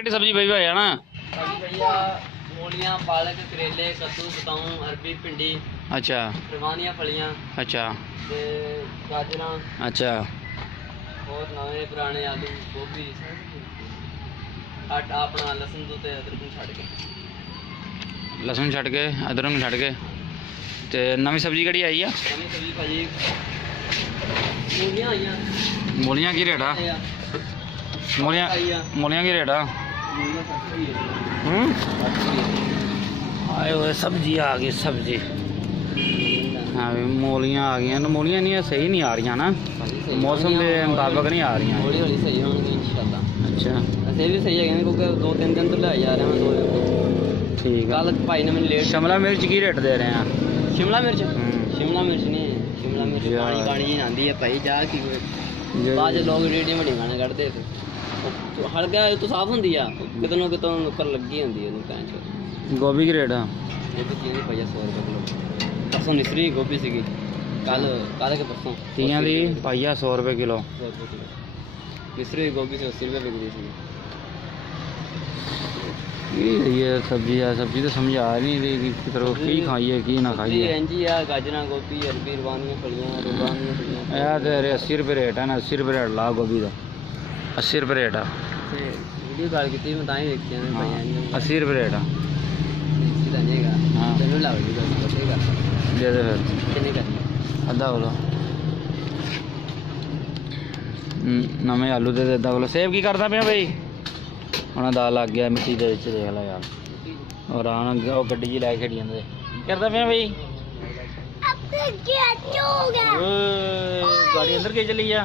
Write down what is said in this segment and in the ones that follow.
ਕਿਹੜੀ ਸਬਜ਼ੀ ਪਈ ਹੋਈ ਆ ਨਾ भैया मूलियाँ पालक करेले कद्दू बताऊँ अरबी भिंडी अच्छा रवानियाँ फलियाँ अच्छा ते गाजर अच्छा और नवे पुराने आलू गोभी हट अपना लसन तो ते अदरक नूं छड्ड के लसन छड्ड के अदरक नूं छड्ड के ते नवीं सब्जी किहड़ी आई आ नवीं सब्जी भाजी मूलियाँ आईयां मूलियां की रेट आ मूलियां की रेट आ आए हुए सब्जी आ गई सब्जी हाँ भी मूलियां आ गई मूलियां नहीं सही नहीं आ रही ना मौसम के मुताबिक नहीं आ रही हौली हौली सही होंगे इंशाल्लाह अच्छा ऐसे भी सही है क्योंकि 2-3 दिन तो ले जा रहे हैं 2 दिन ठीक है कल भाई ने मैंने लेट शिमला मिर्च की रेट दे रहे हैं शिमला मिर्च नहीं है शिमला मिर्च पानी पानी जी आती है भाई जा की बाद लोग रेडी में गाने कढ़ते हल्का तो साफ होंगी आ कितनों कितों कर लगी होंगी गोभी की रेट गोभी की भैया 100 रुपये किलो परसों निसरी गोभी सी कल कल के परसों तियां दी पाइया 100 रुपये किलो 100 रुपये किलो निसरी गोभी से 80 रुपये बिकती थी ये सब्जी है सब्जी तो समझ आ नहीं रही कि तरह की खाइए की ना खाइए इंजी आ गाजर गोभी अरबी रवानियाँ फलियाँ यार 80 रुपये रेट है ना 80 रुपये रेट ला गोभी का 80 रुपये रेट आ वीडियो कॉल की मैं ताई देखी भाई 80 रुपये रेट आ हाँ दे दे फिर अद्धा किलो नवे आलू दे अद्धा किलो सेब की करता पिया भाई उन्हें दाल लग गया मिट्टी के देख ला यार और आना गड्डी जी लै खेड़ी जाते करता पिया भाई गाड़ी अंदर के चली जा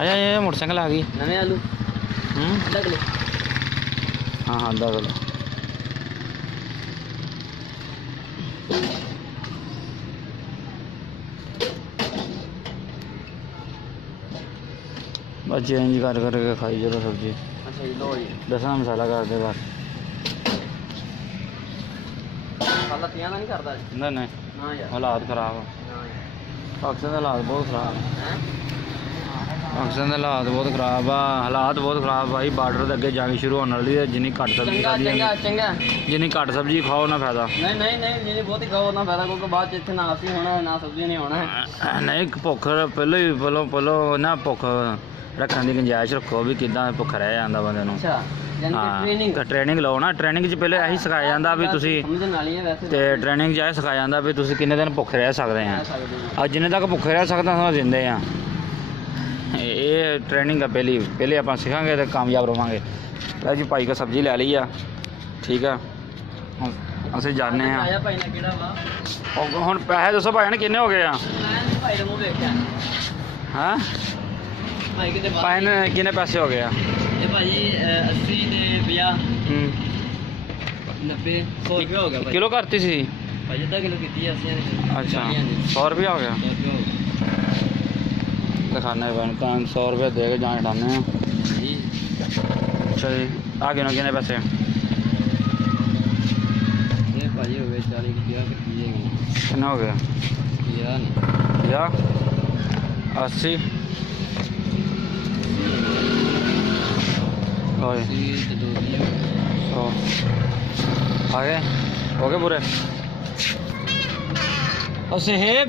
आया ये मोटरसाइकिल आ गई नवे आलू आधा किलो हाँ हाँ आधा किलो बस चेंज कर करके खाई चलो सब्जी अच्छा ये लो ये दसना मसाला कर दे बस मसाला पिया नहीं करता नहीं नहीं ना यार हालात खराब है ना यार पाकिस्तान के हालात बहुत खराब है हैं पाकिस्तान के हालात बहुत खराब आ हालात बहुत खराब भाई बार्डर के अगे जंग शुरू होने वाली है जिन्नी घट सब्जी चंगा चंगा चंगा जिन्नी घट सब्जी खाओ ना फायदा नहीं नहीं नहीं जिन्नी बहुत ही खाओ ना फायदा क्योंकि बाद इतने ना आसी होना ना सब्जी नहीं होना नहीं भुख पहलो ना भुख रखने की गुंजाइश रखो भी किदा भुख रह जाता बंदे नूं अच्छा ट्रेनिंग ट्रेनिंग लो ना ट्रेनिंग पहले यही सिखाया जाता भी तुसी समझण वाली है वैसे ते ट्रेनिंग यही सिखाया जाता भी तुसी किन्ने दिन भुखे रह सकते हैं और जिन्ने तक भुखे रह सकते हैं जिंदे हैं ये ट्रेनिंग है पहले आप सीखांगे तो कामयाब रवांगे जी भाई को सब्जी लै ली आ ठीक है असं जाने आया भाई ने किहड़ा वा हुण पैसे दसो भाई ने किन्ने हो गए मैं भाई दे मुंह देखया हाँ भाई किते भाई ने किन्ने पैसे हो गए ये भाई 80 ने 50 90 100 रुपया हो गया भाई किलो करती सी भाई आधा किलो की 80 अच्छा 100 रुपया हो गया दिखाने पैन 100 रुपये दे के जान हटाने जी अच्छा जी आ गए किन्ने पैसे ये भाई हो गए 40 रुपया किन्ने हो गए 50 80 और 100 आ गए हो गए पूरे और सेब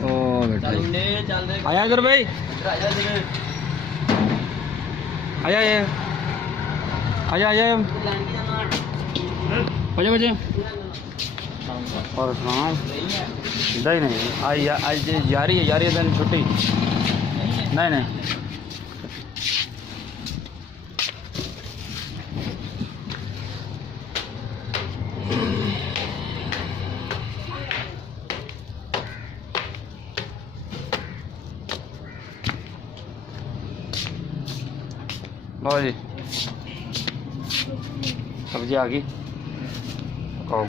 ओ बेटा आया इधर भाई आया ये आया आया बजे बजे और हाँ सीधा ही नहीं आज जारी है दिन छुट्टी नहीं नहीं लो जी सब्जी आ गई पकाओ